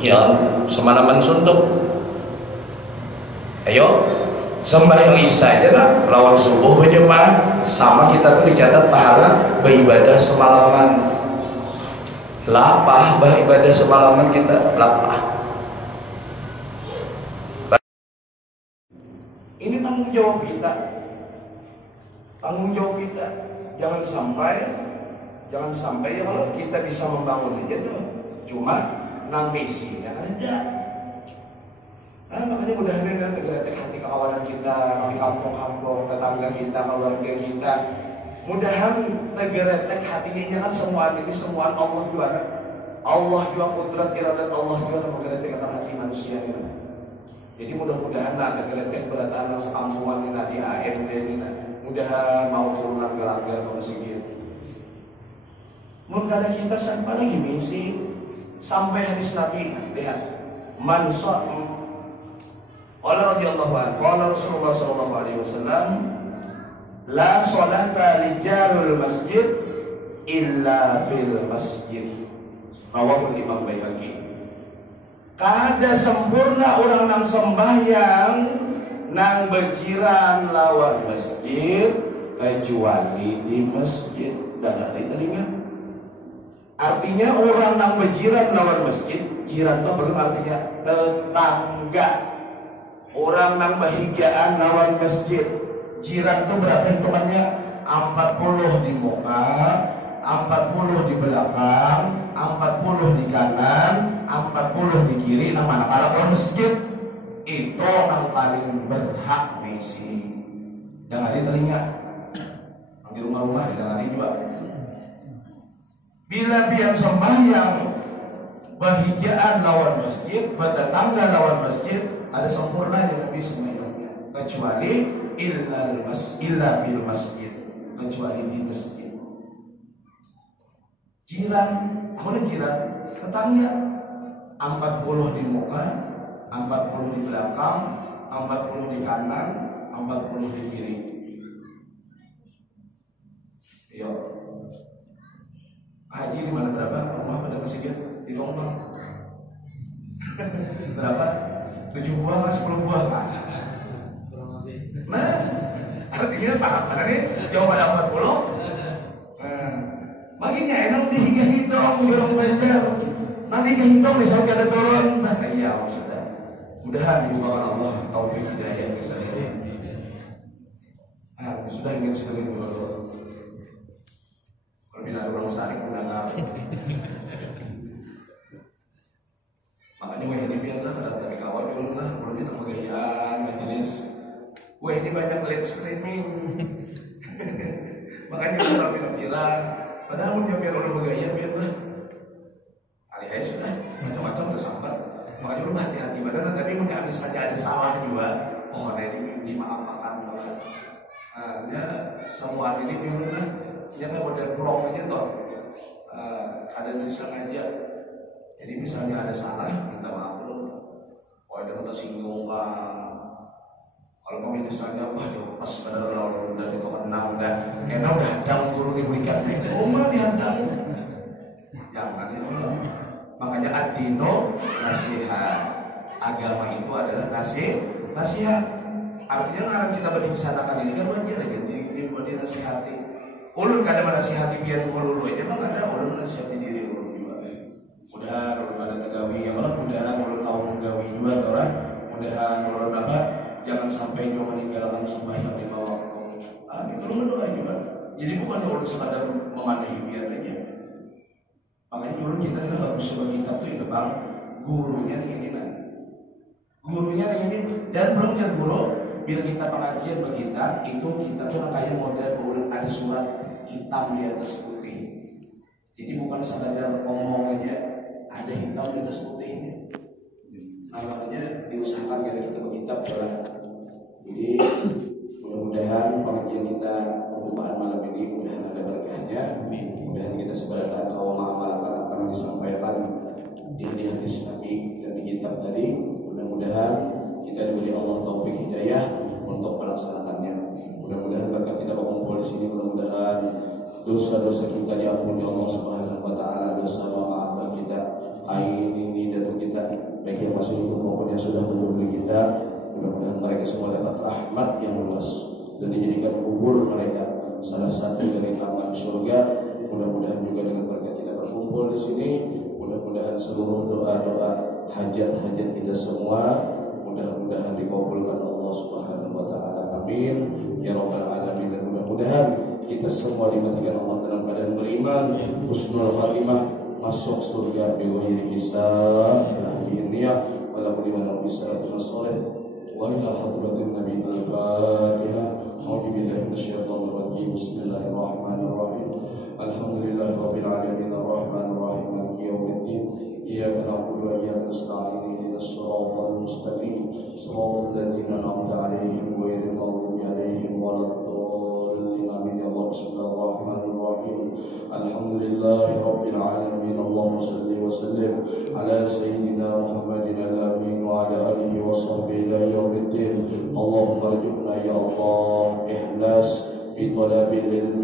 Ya, semalaman suntuk. Ayo sembahyang isya aja lah lawan subuh berjemaah sama kita tuh dicatat pahala beribadah semalaman. Lapah beribadah semalaman kita lapah. Ini tanggung jawab kita. Tanggung jawab kita. Jangan sampai ya kalau kita bisa membangun aja tuh cuma nang misinya ada. Nah, makanya mudah-mudahan tegak hati kawanan kita di kampung-kampung, tetangga kita, keluarga kita. Mudahan tegak hatinya kan semua ini semua Allah juara. Allah juga kudrat iradat Allah juga menggerakkan hati manusia ini. Jadi mudah-mudahan tegak berataan sekampungan ini di AM ini. Mudahan mau turun langgar-langgar ke masjid. Mun kada kita sampai lagi misi sampai hadis Nabi lihat man qala radhiyallahu anhu qala Rasulullah sallallahu alaihi wasallam la sholata li jarul masjid illa fil masjid. Rawahu Imam Baihaqi. Kada sempurna orang nang sembahyang nang berjiran lawan masjid kecuali di masjid. Dan hari tadi kan Artinya orang nang berjiran lawan masjid, jiran itu artinya tetangga. Orang nang bahigaan lawan masjid, jiran itu berapa hitungannya? 40 di muka, 40 di belakang, 40 di kanan, 40 di kiri. Nah, mana kalau masjid itu yang paling berhak misi. Dengari telinga, di rumah-rumah didengari juga. Bila biang sembahyang bahigaan lawan masjid, bertetangga lawan masjid, ada sempurna ya Nabi sembahyangnya, kecuali illa fil masjid, kecuali di masjid. Jiran, apa jiran? Tetangga 40 di muka, 40 di belakang, 40 di kanan, 40 di kiri. Yo. Haji di mana berapa? Rumah pada masjid di Tombang. Berapa? 7 buah kah 10 buah kah? Nah, artinya paham mana nih? Jauh pada 40. Nah, baginya enak dihitung orang belajar. Nanti kehitung misalnya ada turun. Nah, iya sudah. Mudahan dibukakan Allah taufik hidayah bisa ini. Nah, sudah ingin sekali dulu. Kalau bila ada orang sarik menangkap. Makanya ini biarlah ada dari kawan dulu lah, belum kita pegayaan majelis. Ini banyak live streaming. Makanya orang bilang kira, padahal punya biar orang bergaya biarlah. Hari-hari sudah macam-macam tersambat. Makanya lu hati-hati badan, tapi mungkin saja ada salah juga. Oh, ini dimaafkan banget. Hanya semua ini memang jangan model blog aja toh. Ada disengaja. Jadi misalnya ada salah, minta maaf dulu. Oh, ada yang tersinggung lah. Kalau kami misalnya, wah jauh pas pada lalu dari toko 6 dan enak udah hadang guru diberikannya. Oh, mah dihadang. Jangan itu. Makanya ad-dino nasihat. Agama itu adalah nasihat. Artinya karena kita berbicara ini kan wajar aja dinasihati. Ulun kada menasihati biar ulun aja, mah kada ulun menasihati diri ulun juga. Mudahan ulun ada tegawi, ya Allah mudahan ulun tahu menggawi juga orang. Mudahan ulun apa? Jangan sampai juga meninggalkan sembahyang 5 waktu. Itu ulun doa juga. Jadi bukan ulun sekadar memanahi biar aja. Makanya ulun kita ini harus sebuah kitab tuh yang depan gurunya ini nah. Gurunya ini dan belum jadi guru. Bila kita pengajian begitu, itu kita tuh kayak model ada surat hitam di atas putih. Jadi bukan sekadar ngomong aja, ada hitam di atas putihnya. Nah, makanya diusahakan kita berkitab jalan. Jadi mudah-mudahan pengajian kita pembukaan malam ini mudah-mudahan ada berkahnya. Mudah-mudahan kita sebenarnya tahu mengamalkan apa yang disampaikan di hadis Nabi dan di kitab tadi. Mudah-mudahan kita diberi Allah taufik hidayah untuk melaksanakannya. Mudah-mudahan berkat kita berkumpul di sini, mudah-mudahan dosa-dosa kita diampuni Allah Subhanahu wa taala, dosa maaf kita, ini datu kita, baik yang masih hidup maupun yang sudah mendahului kita. Mudah-mudahan mereka semua dapat rahmat yang luas dan dijadikan kubur mereka salah satu dari taman surga. Mudah-mudahan juga dengan berkat kita berkumpul di sini, mudah-mudahan seluruh doa-doa hajat-hajat kita semua mudah-mudahan dikabulkan Allah Subhanahu wa taala. Amin ya rabbal alamin. Dan mudah-mudahan kita semua dimatikan Allah dalam keadaan beriman, husnul khatimah, masuk surga bi ghairi hisab. Alhamdulillah wala qulina bisalatul salih wa ila hadratin nabi al-fatihah. A'udzu billahi minasyaitonir rajim. Bismillahirrahmanirrahim. Alhamdulillahirabbil alamin arrahmanir rahim maliki yaumiddin. Iyyaka na'budu wa iyyaka nasta'in. الصراط المستقيم صراط الذين أنعمت عليهم غير المغضوب عليهم ولا الضالين آمين. يا الله بسم الله الرحمن الرحيم. الحمد لله رب العالمين. اللهم صل وسلم على سيدنا محمد الأمين وعلى آله وصحبه إلى يوم الدين. اللهم ارزقنا يا الله إخلاص في طلب العلم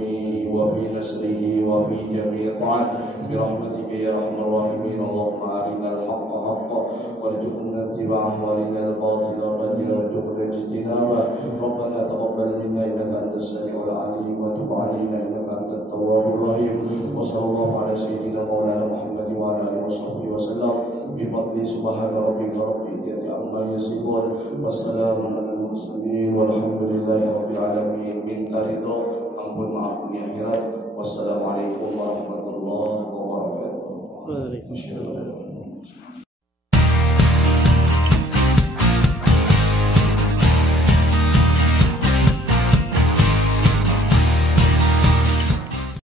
وفي نشره وفي جميع طاعات برحمتك يا أرحم الراحمين. اللهم أرنا الحق حقا وارزقنا اتباعه وارنا الباطل باطلا وارزقنا اجتنابه. ربنا تقبل منا إنك أنت السميع العليم وتب علينا إنك أنت التواب الرحيم. الرحيم وصلى الله على سيدنا مولانا محمد وعلى آله وصحبه وسلم بفضل سبحان ربك رب العزة عما يصفون والسلام على المرسلين والحمد لله رب العالمين. Minta ridho, ampun maaf dunia akhirat. Wassalamualaikum warahmatullahi wabarakatuh.